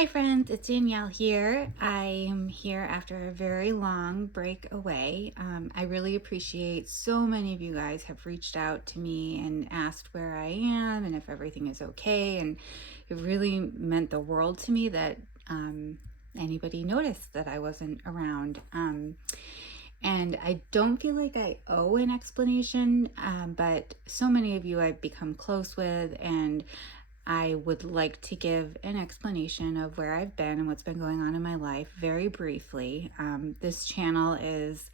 Hi friends, it's Danielle here. I am here after a very long break away. I really appreciate so many of you guys have reached out to me and asked where I am and if everything is okay. And it really meant the world to me that anybody noticed that I wasn't around. And I don't feel like I owe an explanation, but so many of you I've become close with, and I would like to give an explanation of where I've been and what's been going on in my life very briefly. This channel is,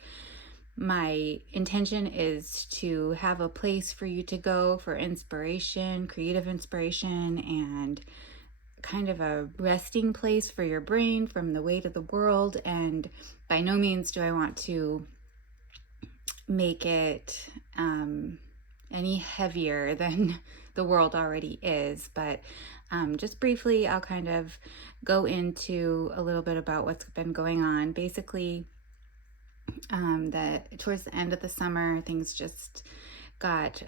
my intention is to have a place for you to go for inspiration, creative inspiration, and kind of a resting place for your brain from the weight of the world. And by no means do I want to make it any heavier than the world already is, but just briefly I'll kind of go into a little bit about what's been going on. Basically, that towards the end of the summer things just got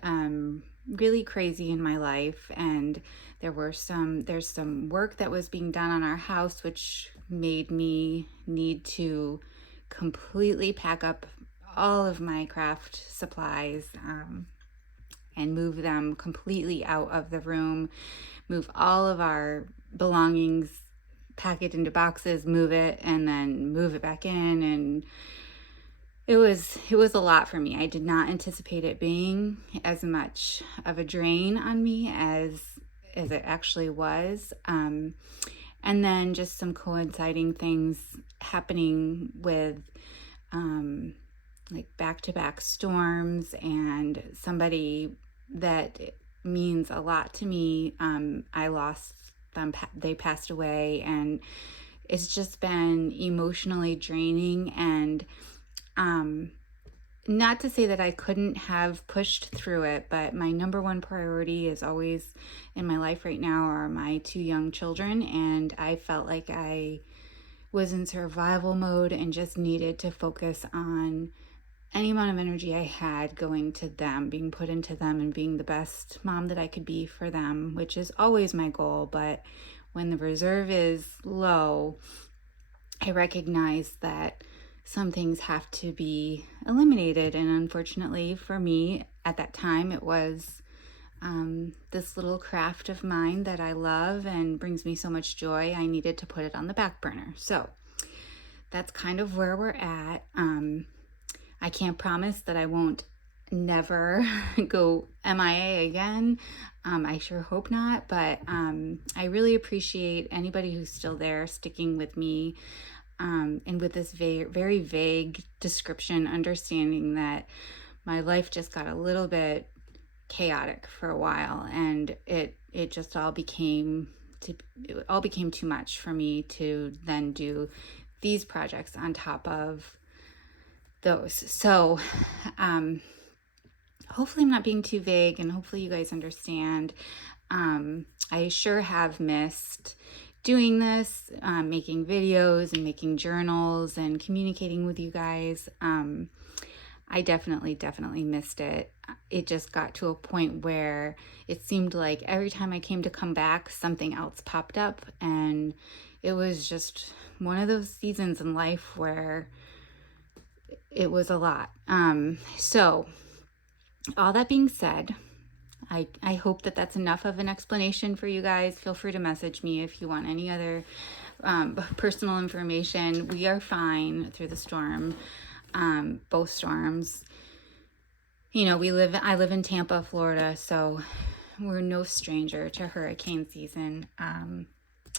really crazy in my life, and there's some work that was being done on our house which made me need to completely pack up all of my craft supplies and move them completely out of the room, move all of our belongings, pack it into boxes, move it, and then move it back in. And it was a lot for me. I did not anticipate it being as much of a drain on me as it actually was. And then just some coinciding things happening with like back-to-back storms, and somebody that means a lot to me, I lost them. They passed away, and it's just been emotionally draining. And not to say that I couldn't have pushed through it, but my number one priority is always in my life right now are my two young children, and I felt like I was in survival mode and just needed to focus on any amount of energy I had going to them, being put into them, and being the best mom that I could be for them, which is always my goal. But when the reserve is low, I recognize that some things have to be eliminated. And unfortunately for me at that time, it was this little craft of mine that I love and brings me so much joy. I needed to put it on the back burner. So that's kind of where we're at. I can't promise that I won't never go MIA again. I sure hope not, but I really appreciate anybody who's still there sticking with me, and with this very vague description, understanding that my life just got a little bit chaotic for a while, and it just all became too much for me to then do these projects on top of those. So hopefully I'm not being too vague, and hopefully you guys understand. I sure have missed doing this, making videos and making journals and communicating with you guys. I definitely missed it. It just got to a point where it seemed like every time I came to come back, something else popped up, and it was just one of those seasons in life where it was a lot. So all that being said, I hope that that's enough of an explanation for you guys. Feel free to message me if you want any other personal information. We are fine through the storm, both storms. You know, I live in Tampa, Florida, so we're no stranger to hurricane season.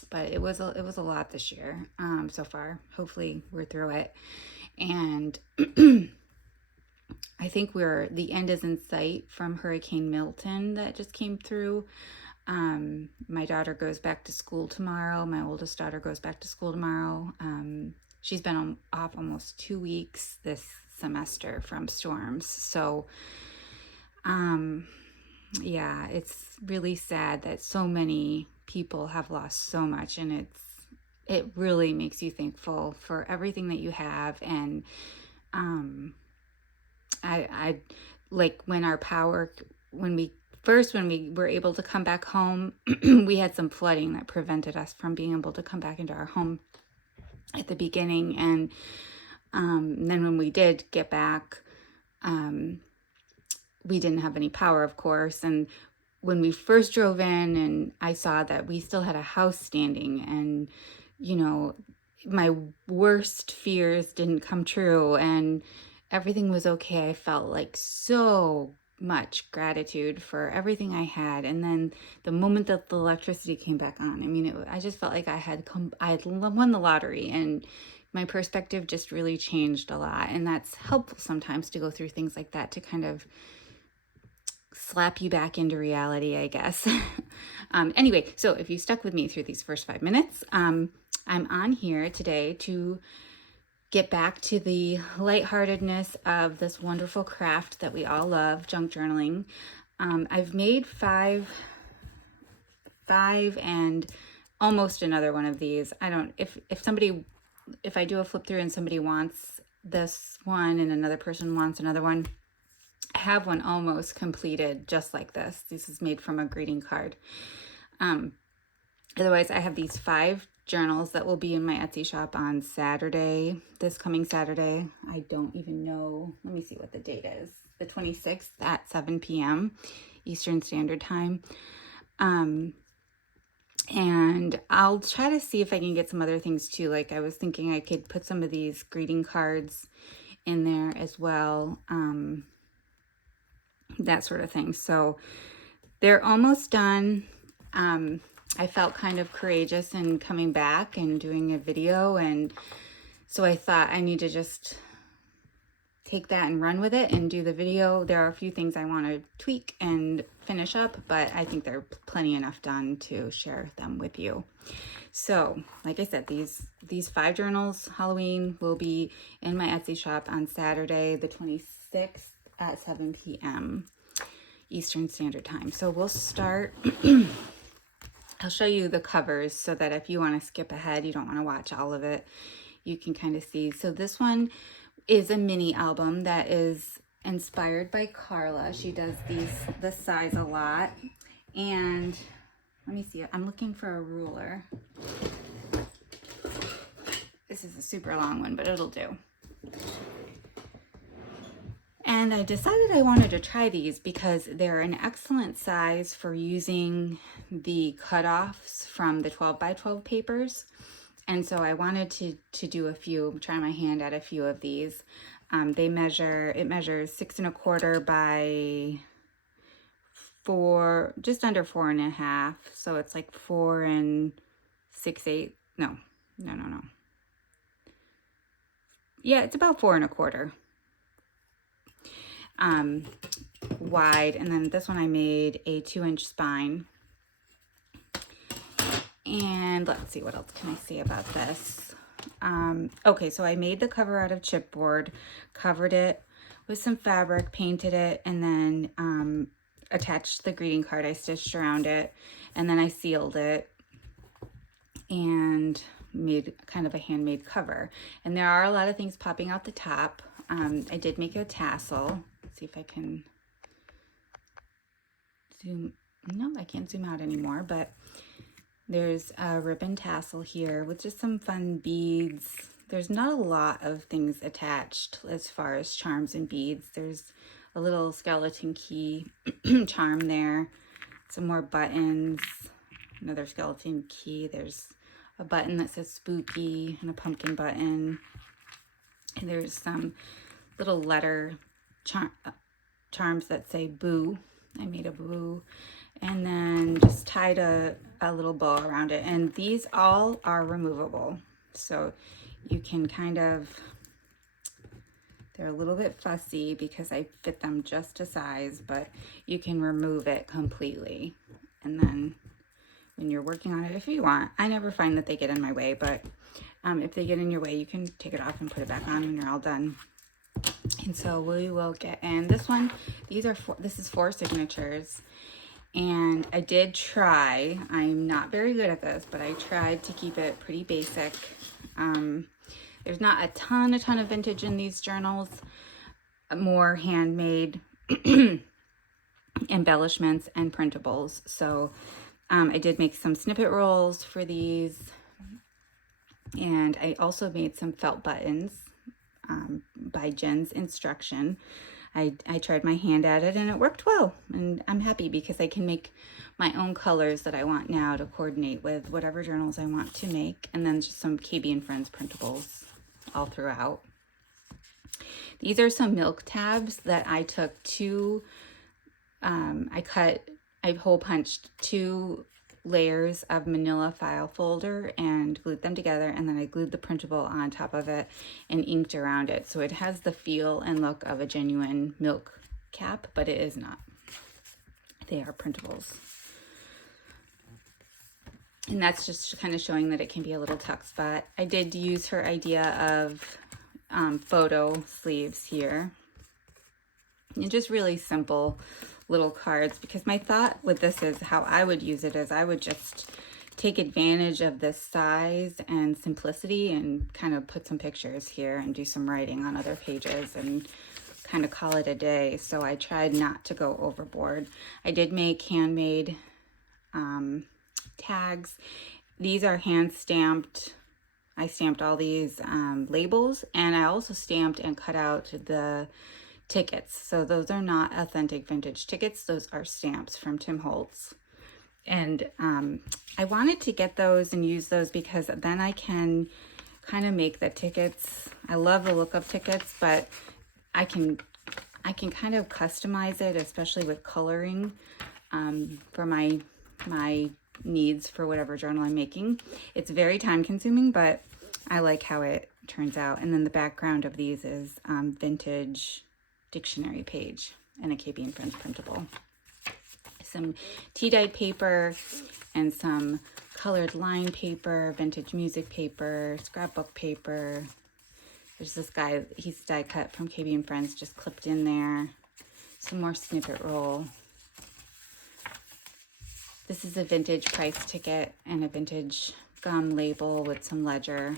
But it was a lot this year so far. Hopefully we're through it. And I think the end is in sight from Hurricane Milton that just came through. My daughter goes back to school tomorrow. My oldest daughter goes back to school tomorrow. She's been off almost 2 weeks this semester from storms. So, yeah, it's really sad that so many people have lost so much, and it really makes you thankful for everything that you have. And I like when we first, when we were able to come back home, we had some flooding that prevented us from being able to come back into our home at the beginning. And then when we did get back, we didn't have any power, of course. And when we first drove in and I saw that we still had a house standing, and, you know, my worst fears didn't come true and everything was okay, I felt like so much gratitude for everything I had. And then the moment that the electricity came back on, I mean, I just felt like I had won the lottery, and my perspective just really changed a lot. And that's helpful sometimes to go through things like that to kind of slap you back into reality, I guess. Anyway, so if you stuck with me through these first 5 minutes, I'm on here today to get back to the lightheartedness of this wonderful craft that we all love, junk journaling. I've made five and almost another one of these. I don't, if I do a flip through and somebody wants this one and another person wants another one, I have one almost completed just like this. This is made from a greeting card. Otherwise, I have these 5 journals that will be in my Etsy shop on Saturday, this coming Saturday. I don't even know. Let me see what the date is. The 26th at 7 p.m. Eastern Standard Time. And I'll try to see if I can get some other things too. Like, I was thinking I could put some of these greeting cards in there as well. That sort of thing. So they're almost done. I felt kind of courageous in coming back and doing a video, and so I thought I need to just take that and run with it and do the video. There are a few things I want to tweak and finish up, but I think they're plenty enough done to share them with you. So, like I said, these 5 journals, Halloween, will be in my Etsy shop on Saturday, the 26th at 7 p.m. Eastern Standard Time. So we'll start. I'll show you the covers so that if you want to skip ahead, you don't want to watch all of it, you can kind of see. So this one is a mini album that is inspired by Carla. She does this size a lot. And let me see, I'm looking for a ruler. This is a super long one, but it'll do. And I decided I wanted to try these because they're an excellent size for using the cutoffs from the 12 by 12 papers. And so I wanted to do a few, try my hand at a few of these. It measures 6 1/4 by 4, just under 4 1/2. So it's like 4 6/8. No. Yeah, it's about 4 1/4. Wide. And then this one I made a 2-inch spine. And let's see, what else can I say about this? Okay, so I made the cover out of chipboard, covered it with some fabric, painted it, and then attached the greeting card. I stitched around it, and then I sealed it and made kind of a handmade cover. And there are a lot of things popping out the top. I did make a tassel. Let's see if I can zoom. No, I can't zoom out anymore, but there's a ribbon tassel here with just some fun beads. There's not a lot of things attached as far as charms and beads. There's a little skeleton key charm there, some more buttons, another skeleton key. There's a button that says spooky and a pumpkin button. And there's some little letter charms that say boo. I made a boo. And then just tied a little bow around it. And these all are removable. So you can kind of, they're a little bit fussy because I fit them just to size, but you can remove it completely. And then when you're working on it, if you want, I never find that they get in my way, but if they get in your way, you can take it off and put it back on when you're all done. And so we will get in this one. This is 4 signatures. And I did try, I'm not very good at this, but I tried to keep it pretty basic. There's not a ton of vintage in these journals, more handmade. embellishments and printables. So I did make some snippet rolls for these, and I also made some felt buttons by Jen's instruction. I tried my hand at it and it worked well, and I'm happy because I can make my own colors that I want now to coordinate with whatever journals I want to make, and then just some KBandFriends printables all throughout. These are some milk tabs that I took two, I hole punched 2 layers of manila file folder and glued them together, and then I glued the printable on top of it and inked around it. So it has the feel and look of a genuine milk cap, but it is not. They are printables. And that's just kind of showing that it can be a little tuck spot. I did use her idea of photo sleeves here. And just really simple little cards, because my thought with this is how I would use it is I would just take advantage of this size and simplicity and kind of put some pictures here and do some writing on other pages and kind of call it a day. So I tried not to go overboard. I did make handmade tags. These are hand stamped. I stamped all these labels, and I also stamped and cut out the tickets. So those are not authentic vintage tickets. Those are stamps from Tim Holtz. And I wanted to get those and use those because then I can kind of make the tickets. I love the look of tickets, but I can kind of customize it, especially with coloring for my needs for whatever journal I'm making. It's very time consuming, but I like how it turns out. And then the background of these is vintage dictionary page and a KBandFriends printable. Some tea-dyed paper and some colored line paper, vintage music paper, scrapbook paper. There's this guy, he's die cut from KBandFriends, just clipped in there. Some more snippet roll. This is a vintage price ticket and a vintage gum label with some ledger.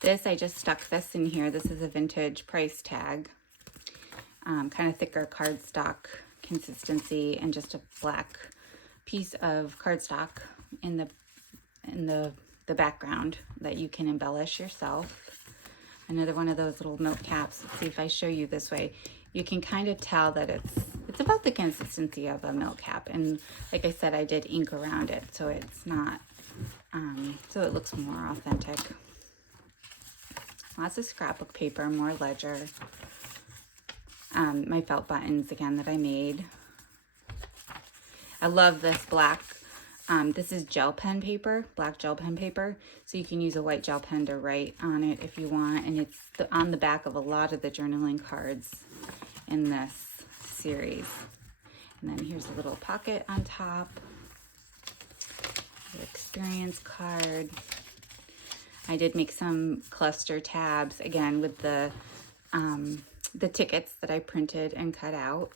This, I just stuck this in here. This is a vintage price tag. Kind of thicker cardstock consistency, and just a black piece of cardstock in the background that you can embellish yourself. Another one of those little milk caps. Let's see if I show you this way. You can kind of tell that it's about the consistency of a milk cap, and like I said, I did ink around it, so it's not so it looks more authentic. Lots of scrapbook paper, more ledger. My felt buttons again that I made. I love this black, this is gel pen paper, black gel pen paper. So you can use a white gel pen to write on it if you want. And it's on the back of a lot of the journaling cards in this series. And then here's a little pocket on top. The experience card. I did make some cluster tabs again with the tickets that I printed and cut out,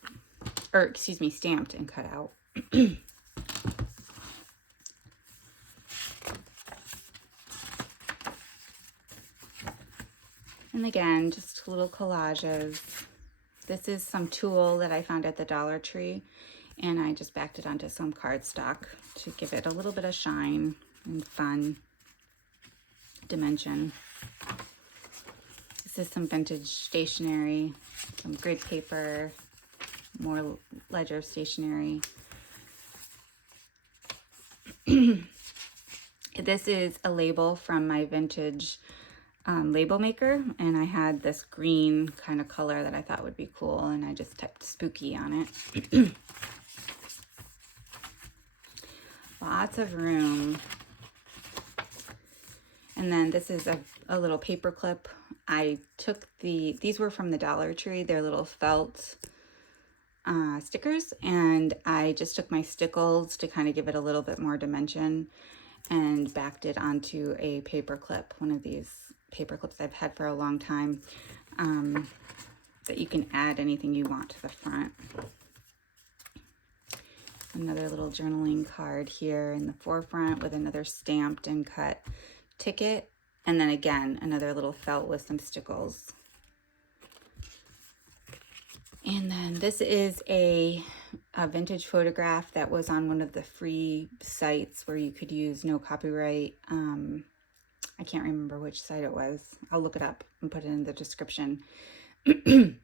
or excuse me, stamped and cut out. And again, just little collages. This is some tulle that I found at the Dollar Tree, and I just backed it onto some cardstock to give it a little bit of shine and fun dimension. This is some vintage stationery, some grid paper, more ledger stationery. This is a label from my vintage label maker, and I had this green kind of color that I thought would be cool, and I just typed spooky on it. Lots of room. And then this is a little paper clip. I took these were from the Dollar Tree. They're little felt stickers, and I just took my stickles to kind of give it a little bit more dimension and backed it onto a paper clip, one of these paper clips I've had for a long time, that you can add anything you want to the front. Another little journaling card here in the forefront with another stamped and cut ticket, and then again another little felt with some stickles. And then this is a a vintage photograph that was on one of the free sites where you could use no copyright. I can't remember which site it was. I'll look it up and put it in the description. And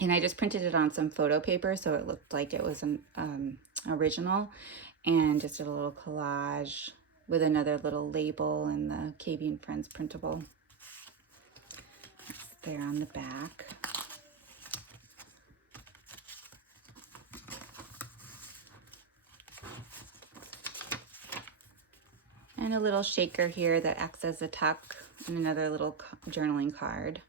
I just printed it on some photo paper so it looked like it was an original, and just did a little collage with another little label in the KBandFriends printable. That's there on the back. And a little shaker here that acts as a tuck, and another little journaling card.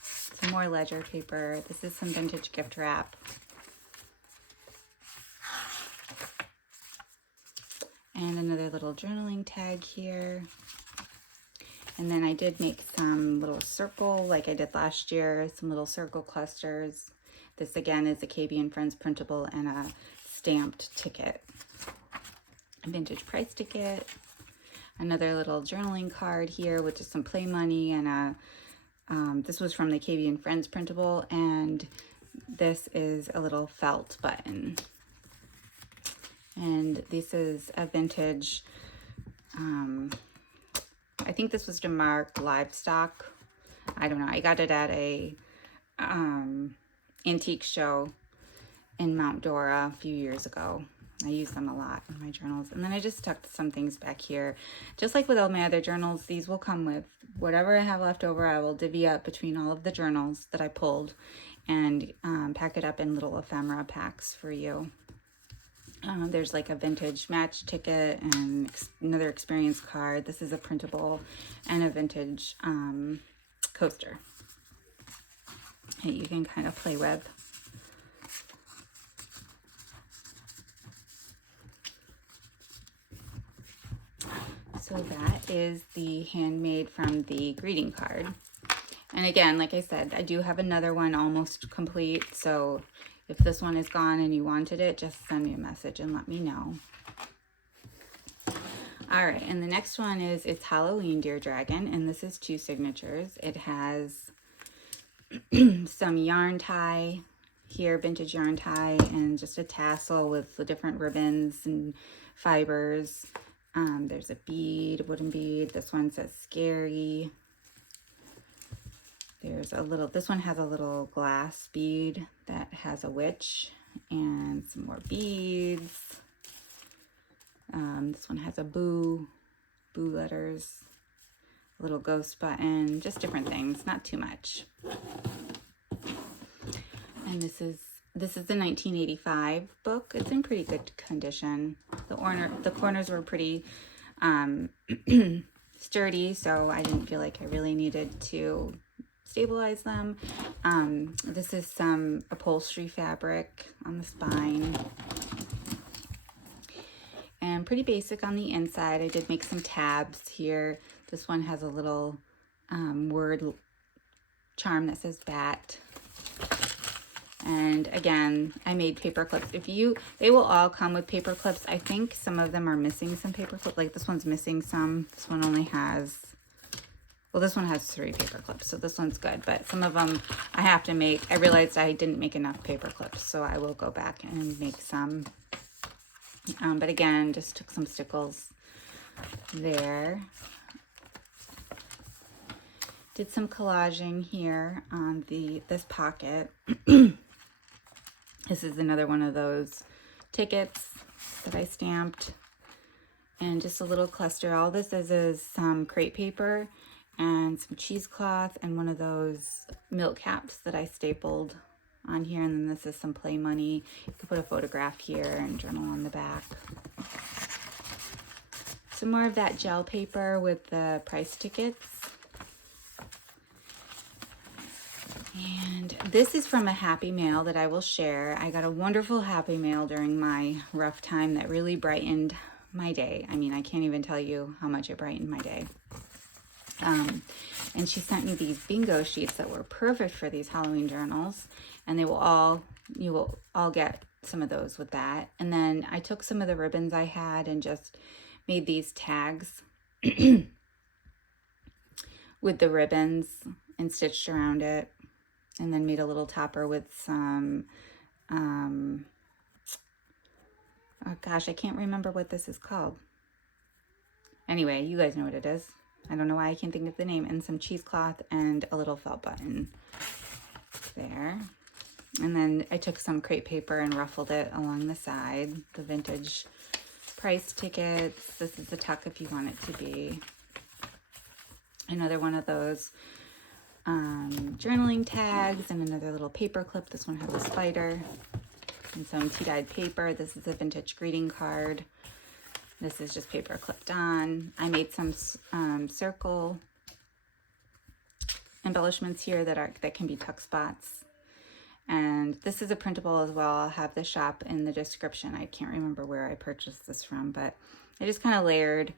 Some more ledger paper. This is some vintage gift wrap. And another little journaling tag here. And then I did make some little circle, like I did last year, some little circle clusters. This again is a KBandFriends printable and a stamped ticket. A vintage price ticket. Another little journaling card here with just some play money, and a this was from the KBandFriends printable, and this is a little felt button. And this is a vintage, I think this was to mark livestock. I don't know. I got it at a antique show in Mount Dora a few years ago. I use them a lot in my journals. And then I just tucked some things back here. Just like with all my other journals, these will come with whatever I have left over. I will divvy up between all of the journals that I pulled and pack it up in little ephemera packs for you. There's like a vintage match ticket and another experience card. This is a printable and a vintage coaster that you can kind of play with. So that is the handmade from the greeting card. And again, like I said, I do have another one almost complete. So if this one is gone and you wanted it, just send me a message and let me know. All right, and the next one is It's Halloween, Dear Dragon, and this is 2 signatures. It has some yarn tie here, vintage yarn tie, and just a tassel with the different ribbons and fibers. There's a bead, wooden bead. This one says scary. There's a little, this one has a little glass bead that has a witch and some more beads. This one has a boo letters, a little ghost button, just different things, not too much. And this is the 1985 book. It's in pretty good condition. The corners were pretty sturdy, so I didn't feel like I really needed to stabilize them. This is some upholstery fabric on the spine. And pretty basic on the inside. I did make some tabs here. This one has a little word charm that says bat. And again, I made paper clips. They will all come with paper clips. I think some of them are missing some paper clips. Like this one's missing some. This one only has, well, this one has 3 paper clips, so this one's good. But some of them I have to make. I realized I didn't make enough paper clips, so I will go back and make some. But again, just took some stickles there. Did some collaging here on this pocket. This is another one of those tickets that I stamped. And just a little cluster. All this is some crepe paper and some cheesecloth and one of those milk caps that I stapled on here. And then this is some play money. You can put a photograph here and journal on the back. Some more of that gel paper with the price tickets. And this is from a Happy Mail that I will share. I got a wonderful Happy Mail during my rough time that really brightened my day. I mean, I can't even tell you how much it brightened my day. And she sent me these bingo sheets that were perfect for these Halloween journals. And you will all get some of those with that. And then I took some of the ribbons I had and just made these tags with the ribbons and stitched around it. and then made a little topper with some, oh gosh, I can't remember what this is called. Anyway, you guys know what it is. I don't know why I can't think of the name. And some cheesecloth and a little felt button there. And then I took some crepe paper and ruffled it along the side. The vintage price tickets. This is the tuck if you want it to be. Another one of those journaling tags and another little paper clip. This one has a spider and some tea-dyed paper. This is a vintage greeting card. This is just paper clipped on. I made some circle embellishments here that can be tuck spots. And this is a printable as well. I'll have the shop in the description. I can't remember where I purchased this from, but I just kind of layered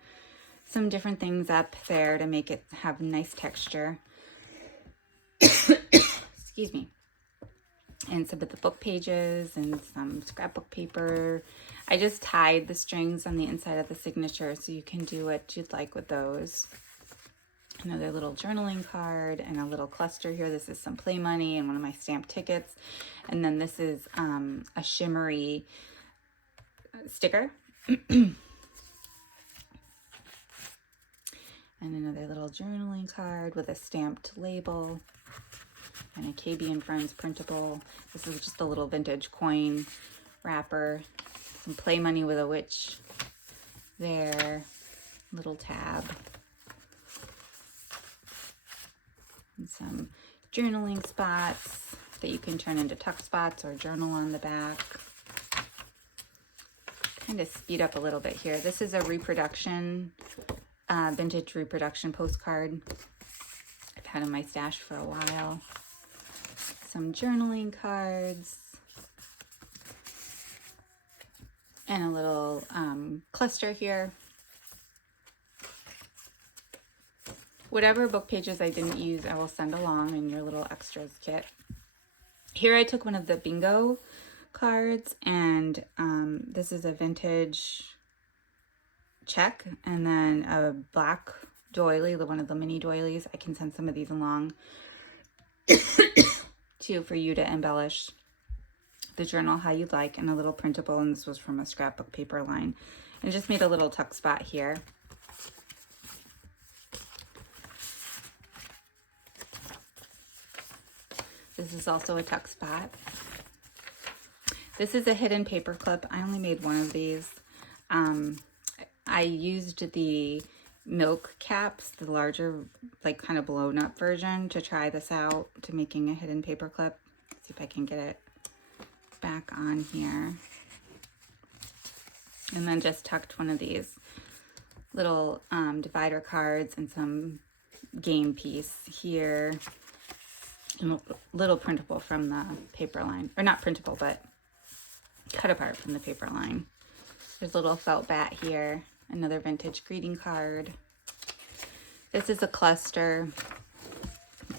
some different things up there to make it have nice texture. Excuse me. And some of the book pages and some scrapbook paper. I just tied the strings on the inside of the signature so you can do what you'd like with those. Another little journaling card and a little cluster here. This is some play money and one of my stamp tickets. And then this is a shimmery sticker. And another little journaling card with a stamped label and a KBandFriends printable. This is just a little vintage coin wrapper. Some play money with a witch there. Little tab. And some journaling spots that you can turn into tuck spots or journal on the back. Kind of speed up a little bit here. This is a reproduction, vintage reproduction postcard I've had in my stash for a while. Some journaling cards. And a little cluster here. Whatever book pages I didn't use, I will send along in your little extras kit. Here I took one of the bingo cards, and this is a vintage check, and then a black doily, one of the mini doilies. I can send some of these along too for you to embellish the journal how you'd like, and a little printable, and this was from a scrapbook paper line. And just made a little tuck spot here. This is also a tuck spot. This is a hidden paper clip. I only made one of these. I used the milk caps, the larger, like kind of blown up version, to try this out, to making a hidden paper clip. See if I can get it back on here. And then just tucked one of these little divider cards and some game piece here. And a little printable from the paper line, or not printable, but cut apart from the paper line. There's a little felt bat here, another vintage greeting card. This is a cluster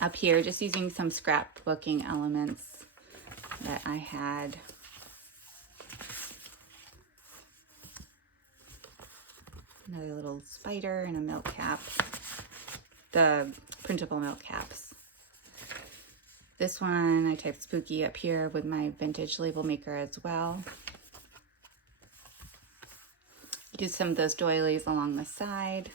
up here, just using some scrapbooking elements that I had. Another little spider and a milk cap, the printable milk caps. This one, I typed spooky up here with my vintage label maker as well. Use some of those doilies along the side.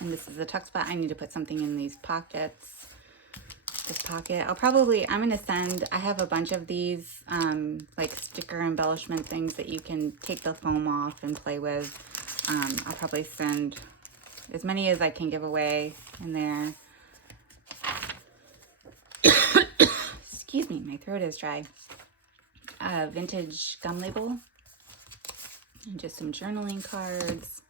And this is the tuck spot. I need to put something in these pockets. This pocket, I'm gonna send, I have a bunch of these like sticker embellishment things that you can take the foam off and play with. I'll probably send as many as I can give away in there. Excuse me, my throat is dry. Vintage gum label and just some journaling cards.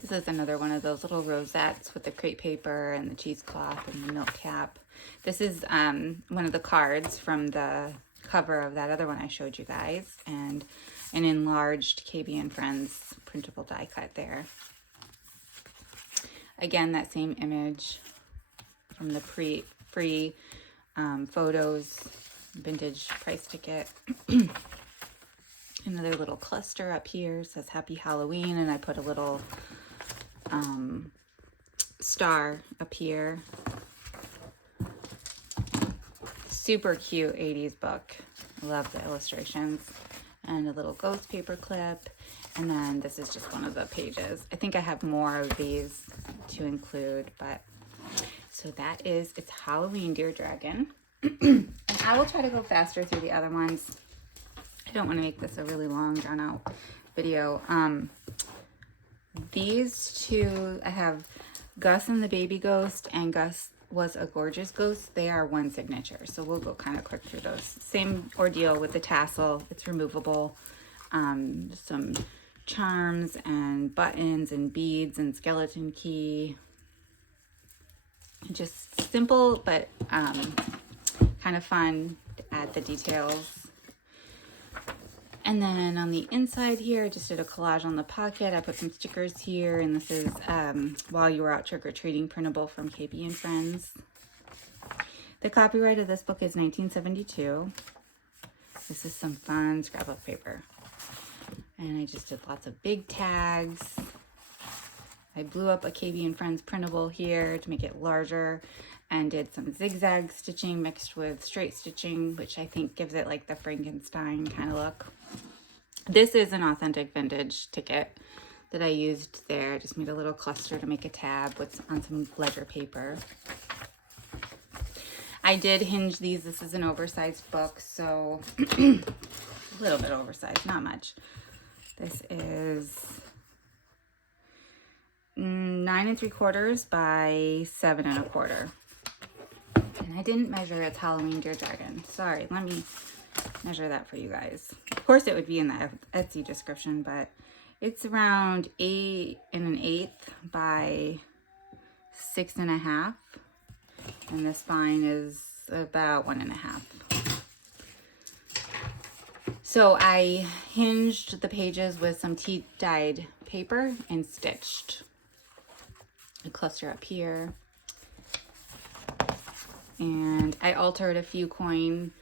This is another one of those little rosettes with the crepe paper and the cheesecloth and the milk cap. This is one of the cards from the cover of that other one I showed you guys, and an enlarged KBandFriends printable die cut there. Again, that same image from the free photos, vintage price ticket. Another little cluster up here says Happy Halloween, and I put a little star up here. Super cute 80s book. I love the illustrations. And a little ghost paper clip. And then this is just one of the pages. I think I have more of these to include, but so that is, it's Halloween Dear Dragon. And I will try to go faster through the other ones. I don't want to make this a really long, drawn out video. These two, I have Gus and the Baby Ghost and Gus Was a Gorgeous Ghost. They are one signature, so we'll go kind of quick through those. Same ordeal with the tassel. It's removable. Some charms and buttons and beads and skeleton key. Just simple, but kind of fun to add the details. And then on the inside here, I just did a collage on the pocket. I put some stickers here, and this is While You Were Out Trick-or-Treating printable from KBandFriends. The copyright of this book is 1972. This is some fun scrapbook paper. And I just did lots of big tags. I blew up a KBandFriends printable here to make it larger, and did some zigzag stitching mixed with straight stitching, which I think gives it like the Frankenstein kind of look. This is an authentic vintage ticket that I used there. I just made a little cluster to make a tab on some ledger paper. I did hinge these. This is an oversized book, so a little bit oversized, not much. This is 9 3/4 by 7 1/4. And I didn't measure its Halloween Dear Dragon. Sorry, let me measure that for you guys. Of course it would be in the Etsy description, but it's around 8 1/8 by 6 1/2. And the spine is about 1 1/2. So I hinged the pages with some tea dyed paper and stitched a cluster up here. And I altered a few coin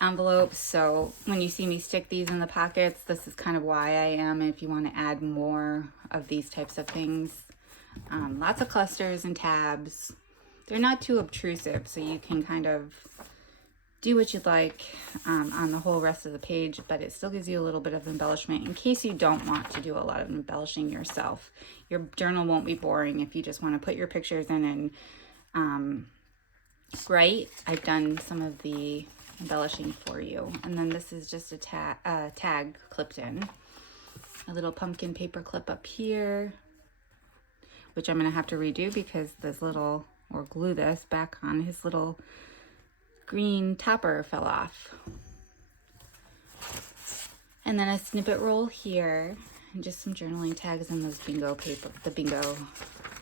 envelopes, so when you see me stick these in the pockets, this is kind of why I am, if you want to add more of these types of things. Lots of clusters and tabs. They're not too obtrusive, so you can kind of do what you'd like on the whole rest of the page, but it still gives you a little bit of embellishment in case you don't want to do a lot of embellishing yourself. Your journal won't be boring if you just want to put your pictures in and write. I've done some of the embellishing for you. And then this is just a tag clipped in. A little pumpkin paper clip up here, which I'm going to have to redo because this little, or glue this back on, his little green topper fell off. And then a snippet roll here, and just some journaling tags and those bingo paper, the bingo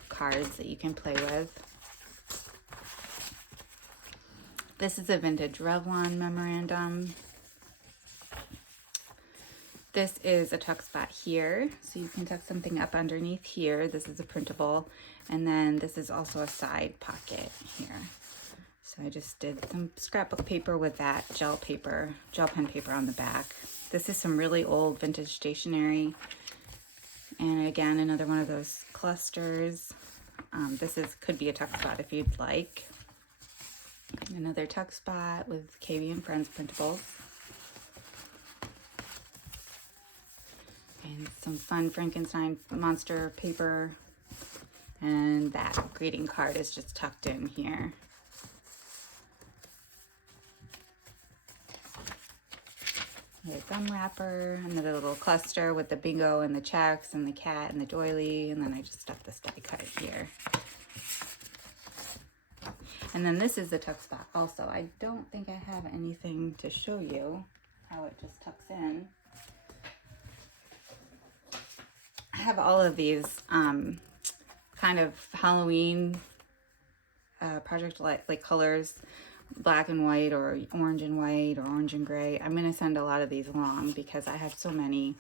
cards that you can play with. This is a vintage Revlon memorandum. This is a tuck spot here, so you can tuck something up underneath here. This is a printable, and then this is also a side pocket here. So I just did some scrapbook paper with that gel pen paper on the back. This is some really old vintage stationery. And again, another one of those clusters. This could be a tuck spot if you'd like. Another tuck spot with KBandFriends printables. And some fun Frankenstein monster paper. And that greeting card is just tucked in here. A gum wrapper, another little cluster with the bingo and the checks and the cat and the doily, and then I just stuck this die cut here. And then this is the tuck spot also. I don't think I have anything to show you how it just tucks in. I have all of these kind of Halloween project like colors, black and white or orange and white or orange and gray. I'm going to send a lot of these along because I have so many.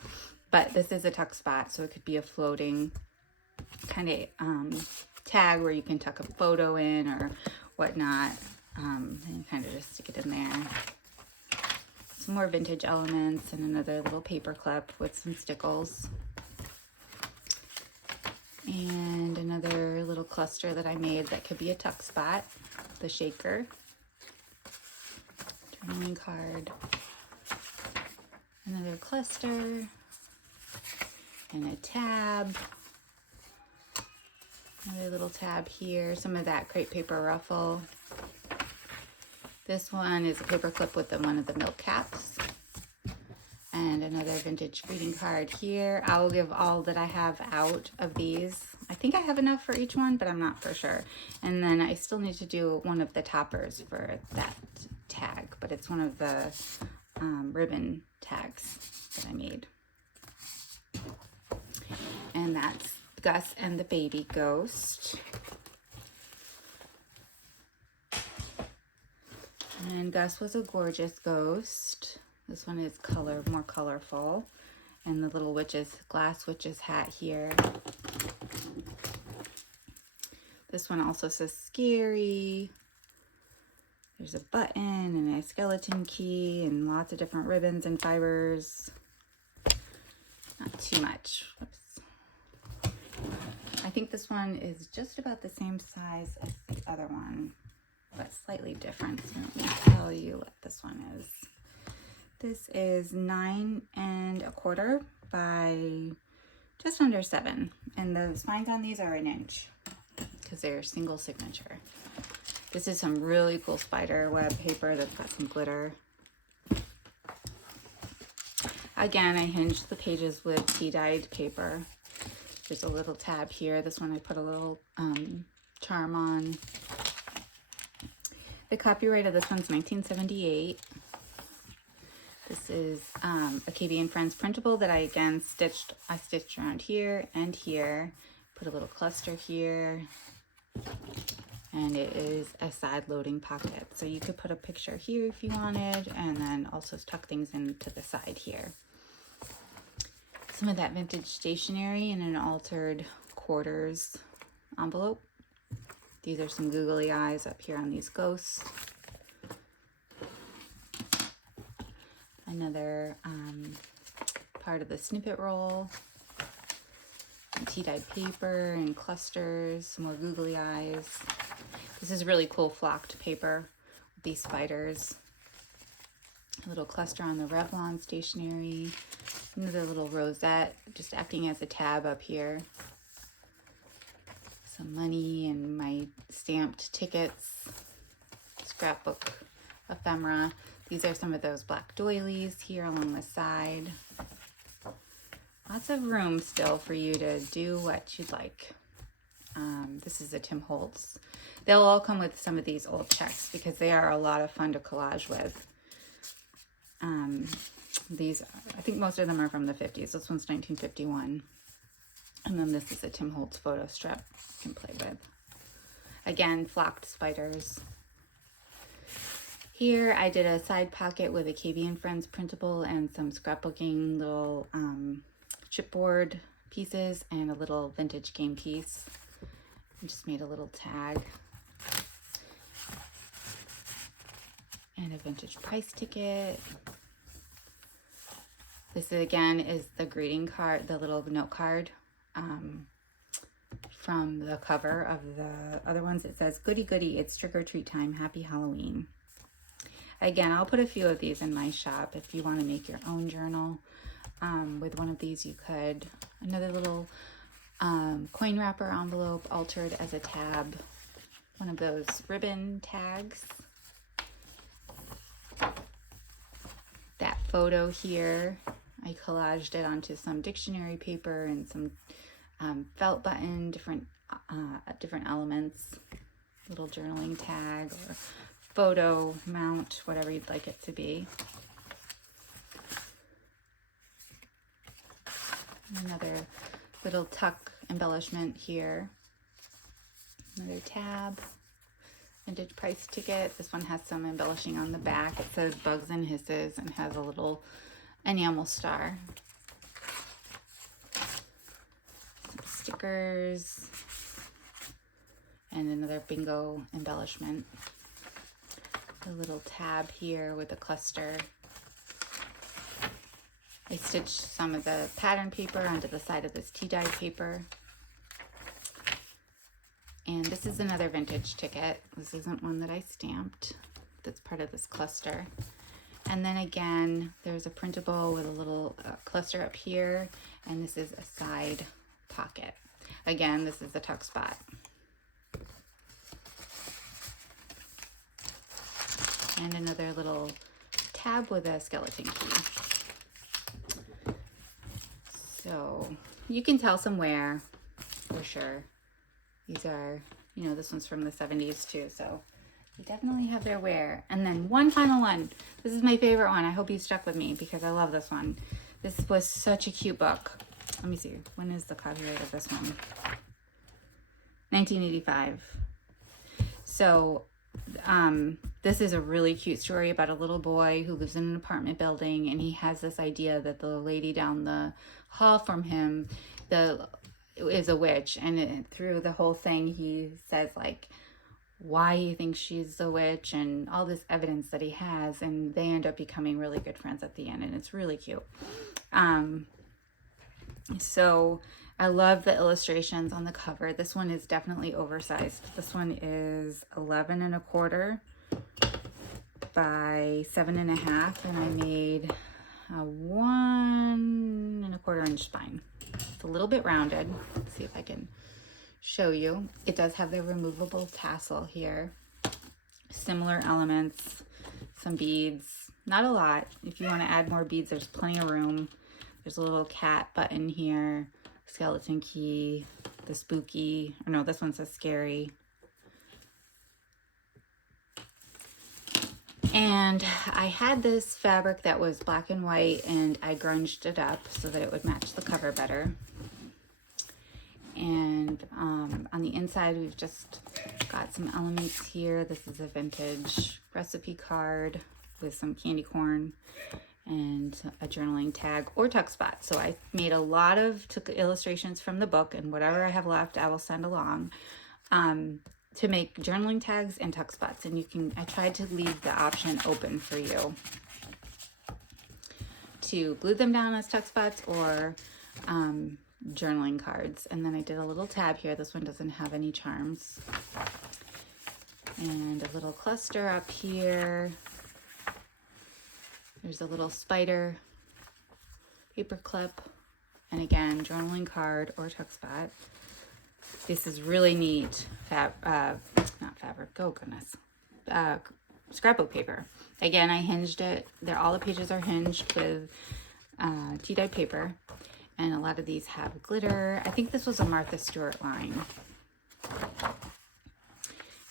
But this is a tuck spot, so it could be a floating kind of tag where you can tuck a photo in or whatnot, and kind of just stick it in there. some more vintage elements and another little paper clip with some stickles. And another little cluster that I made that could be a tuck spot, the shaker, journaling card, another cluster, and a tab, another little tab here, some of that crepe paper ruffle. This one is a paper clip with one of the milk caps. And another vintage greeting card here. I'll give all that I have out of these. I think I have enough for each one, but I'm not for sure. And then I still need to do one of the toppers for that tag, but it's one of the ribbon tags that I made. And that's Gus and the Baby Ghost. And Gus was a gorgeous ghost. This one is more colorful. And the little glass witch's hat here. This one also says scary. There's a button and a skeleton key and lots of different ribbons and fibers. Not too much. Whoops. I think this one is just about the same size as the other one, but slightly different. So let me tell you what this one is. This is 9 1/4 by just under 7. And the spines on these are 1 inch because they're single signature. This is some really cool spider web paper that's got some glitter. Again, I hinged the pages with tea-dyed paper. There's a little tab here. This one I put a little charm on. The copyright of this one's 1978. This is a KBandFriends printable that I again stitched. I stitched around here and here. Put a little cluster here. And it is a side loading pocket. So you could put a picture here if you wanted, and then also tuck things into the side here. Some of that vintage stationery in an altered quarters envelope. These are some googly eyes up here on these ghosts. Another part of the snippet roll, tea-dyed paper and clusters, some more googly eyes. This is really cool flocked paper with these spiders. A little cluster on the Revlon stationery, another little rosette just acting as a tab up here. Some money and my stamped tickets, scrapbook ephemera. These are some of those black doilies here along the side. Lots of room still for you to do what you'd like. This is a Tim Holtz. They'll all come with some of these old checks because they are a lot of fun to collage with. These, I think most of them are from the 50s. This one's 1951. And then this is a Tim Holtz photo strip you can play with. Again, flocked spiders. Here I did a side pocket with a KBandFriends printable and some scrapbooking little chipboard pieces and a little vintage game piece. I just made a little tag. And a vintage price ticket. This again is the greeting card, the little note card from the cover of the other ones. It says, "Goody goody, it's trick or treat time, happy Halloween." Again, I'll put a few of these in my shop if you want to make your own journal. With one of these you could. Another little coin wrapper envelope altered as a tab. One of those ribbon tags. That photo here, I collaged it onto some dictionary paper and some felt button, different elements. Little journaling tag or photo mount, whatever you'd like it to be. Another little tuck embellishment here. Another tab. Vintage price ticket. This one has some embellishing on the back. It says Bugs and Hisses and has a little enamel star. Some stickers. And another bingo embellishment. A little tab here with a cluster. I stitched some of the pattern paper onto the side of this tea dye paper. And this is another vintage ticket. This isn't one that I stamped. That's part of this cluster. And then again, there's a printable with a little cluster up here, and this is a side pocket. Again, this is the tuck spot. And another little tab with a skeleton key. So you can tell some wear for sure. These are, you know, this one's from the 70s too, so they definitely have their wear. And then one final one. This is my favorite one. I hope you stuck with me because I love this one. This was such a cute book. Let me see. When is the copyright of this one? 1985. So this is a really cute story about a little boy who lives in an apartment building, and he has this idea that the lady down the hall from him is a witch. And through the whole thing, he says like why he thinks she's the witch and all this evidence that he has, and they end up becoming really good friends at the end, and it's really cute. So I love the illustrations on the cover. This one is definitely oversized. This one is 11 1/4 by 7 1/2, and I made a 1 1/4 inch spine. It's a little bit rounded. Let's see if I can show you. It does have the removable tassel here. Similar elements, some beads, not a lot. If you want to add more beads, there's plenty of room. There's a little cat button here, skeleton key, the spooky, or no, this one says scary. And I had this fabric that was black and white, and I grunged it up so that it would match the cover better. And on the inside, we've just got some elements here. This is a vintage recipe card with some candy corn and a journaling tag or tuck spot. So I made a lot of illustrations from the book, and whatever I have left, I will send along to make journaling tags and tuck spots. And you can, I tried to leave the option open for you to glue them down as tuck spots or journaling cards. And then I did a little tab here. This one doesn't have any charms. And a little cluster up here. There's a little spider paper clip. And again, journaling card or tuck spot. This is really neat. Not fabric, oh goodness. Scrapbook paper. Again, I hinged it. All the pages are hinged with tea dye paper. And a lot of these have glitter. I think this was a Martha Stewart line.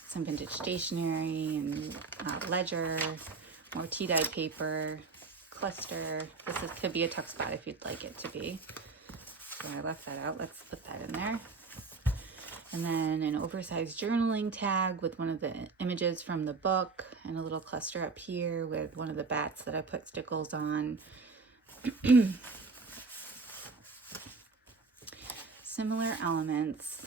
Some vintage stationery and ledger, more tea dye paper, cluster. Could be a tuck spot if you'd like it to be. So I left that out. Let's put that in there. And then an oversized journaling tag with one of the images from the book, and a little cluster up here with one of the bats that I put stickles on. Similar elements.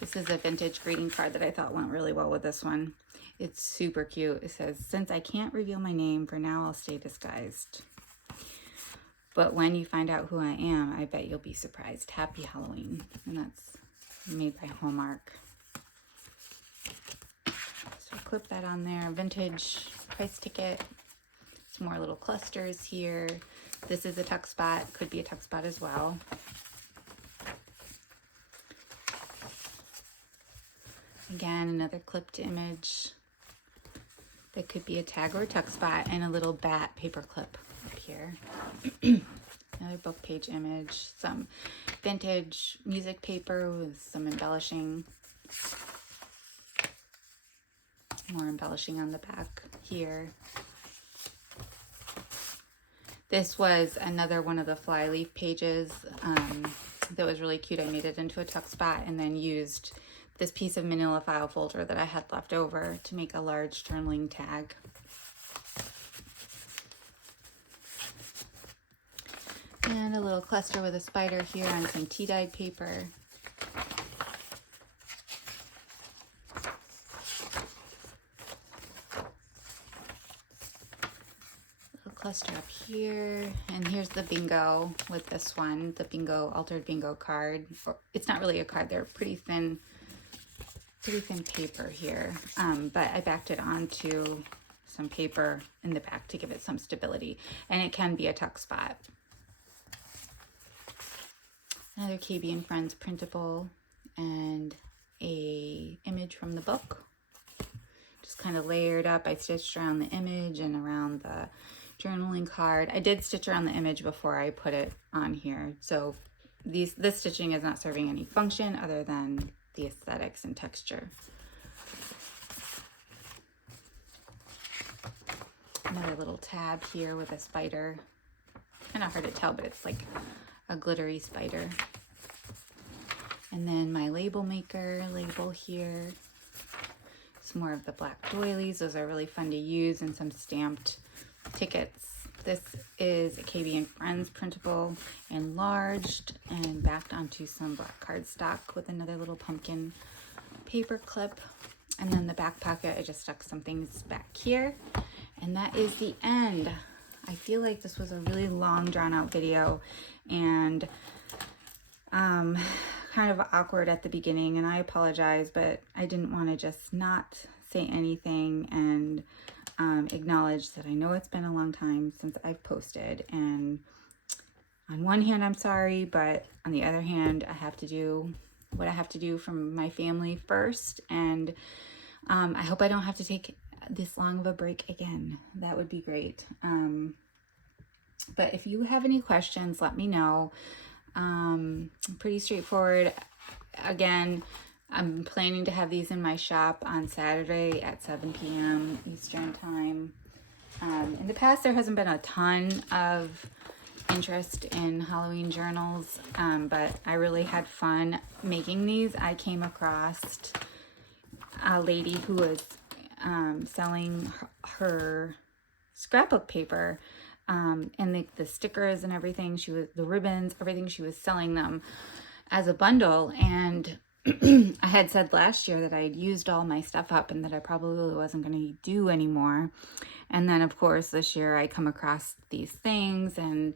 This is a vintage greeting card that I thought went really well with this one. It's super cute. It says, "Since I can't reveal my name, for now I'll stay disguised. But when you find out who I am, I bet you'll be surprised. Happy Halloween." And that's made by Hallmark. So clip that on there. Vintage price ticket. Some more little clusters here. This is a tuck spot. Could be a tuck spot as well. Again, another clipped image. That could be a tag or a tuck spot, and a little bat paper clip up here. Another book page image. Some vintage music paper with some embellishing. More embellishing on the back here. This was another one of the flyleaf pages that was really cute. I made it into a tuck spot and then used this piece of manila file folder that I had left over to make a large journaling tag. And a little cluster with a spider here on some tea-dyed paper. cluster up here, and here's the bingo with this one, the bingo, altered bingo card. It's not really a card, they're pretty thin paper here, but I backed it onto some paper in the back to give it some stability, and it can be a tuck spot. Another KBandFriends printable and a image from the book. Just kind of layered up. I stitched around the image and around the journaling card. I did stitch around the image before I put it on here, so this stitching is not serving any function other than the aesthetics and texture. Another little tab here with a spider. Kind of hard to tell, but it's like a glittery spider. And then my label maker label here. Some more of the black doilies. Those are really fun to use, and some stamped tickets. This is a KBandFriends printable, enlarged and backed onto some black cardstock with another little pumpkin paper clip. And then the back pocket, I just stuck some things back here. And that is the end. I feel like this was a really long, drawn-out video, and kind of awkward at the beginning, and I apologize, but I didn't want to just not say anything and acknowledge that I know it's been a long time since I've posted, and on one hand I'm sorry, but on the other hand I have to do what I have to do from my family first, and I hope I don't have to take this long of a break again. That would be great. But if you have any questions, let me know. Pretty straightforward. Again, I'm planning to have these in my shop on Saturday at 7 p.m. Eastern time. In the past, there hasn't been a ton of interest in Halloween journals, but I really had fun making these. I came across a lady who was selling her scrapbook paper, and the stickers and everything, the ribbons, everything, she was selling them as a bundle. And I had said last year that I had used all my stuff up and that I probably wasn't going to do anymore. And then of course this year I come across these things, and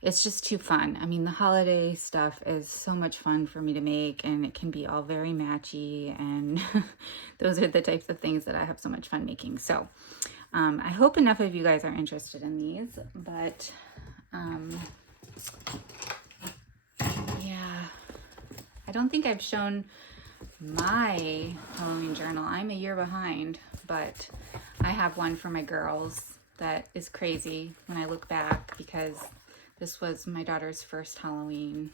it's just too fun. I mean, the holiday stuff is so much fun for me to make, and it can be all very matchy, and those are the types of things that I have so much fun making. So I hope enough of you guys are interested in these, but yeah, I don't think I've shown my Halloween journal. I'm a year behind, but I have one for my girls that is crazy when I look back, because this was my daughter's first Halloween.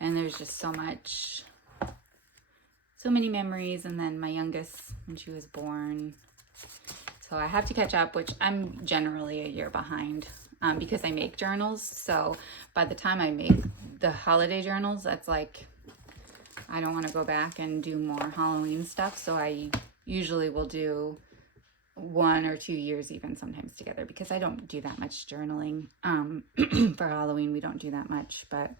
And there's just so many memories. And then my youngest, when she was born. So I have to catch up, which I'm generally a year behind because I make journals. So by the time I make the holiday journals, that's like, I don't want to go back and do more Halloween stuff. So I usually will do 1 or 2 years even sometimes together, because I don't do that much journaling. For Halloween, we don't do that much, but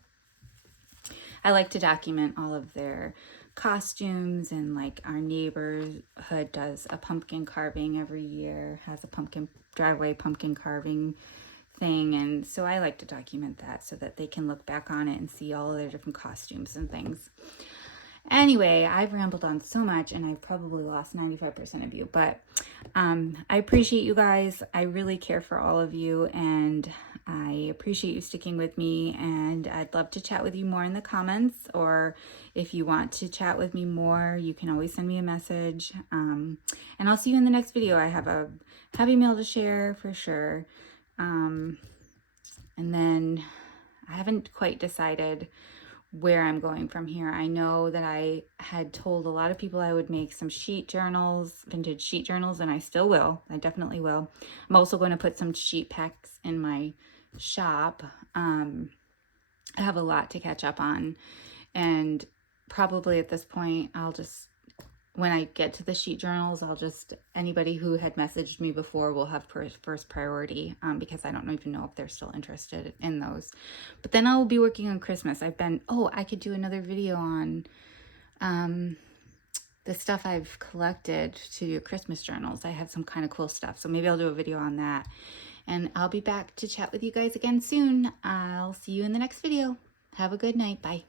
I like to document all of their costumes, and like our neighborhood does a pumpkin carving every year, has a driveway pumpkin carving thing, and so I like to document that so that they can look back on it and see all of their different costumes and things. Anyway, I've rambled on so much, and I've probably lost 95% of you, but I appreciate you guys. I really care for all of you, and I appreciate you sticking with me, and I'd love to chat with you more in the comments, or if you want to chat with me more, you can always send me a message, and I'll see you in the next video. I have a happy meal to share for sure, and then I haven't quite decided where I'm going from here. I know that I had told a lot of people I would make some sheet journals, vintage sheet journals, and I still will. I definitely will. I'm also going to put some sheet packs in my shop. I have a lot to catch up on, and probably at this point I'll just, when I get to the sheet journals, anybody who had messaged me before will have first priority, because I don't even know if they're still interested in those. But then I'll be working on Christmas. I could do another video on the stuff I've collected to do Christmas journals. I have some kind of cool stuff, so maybe I'll do a video on that. And I'll be back to chat with you guys again soon. I'll see you in the next video. Have a good night. Bye.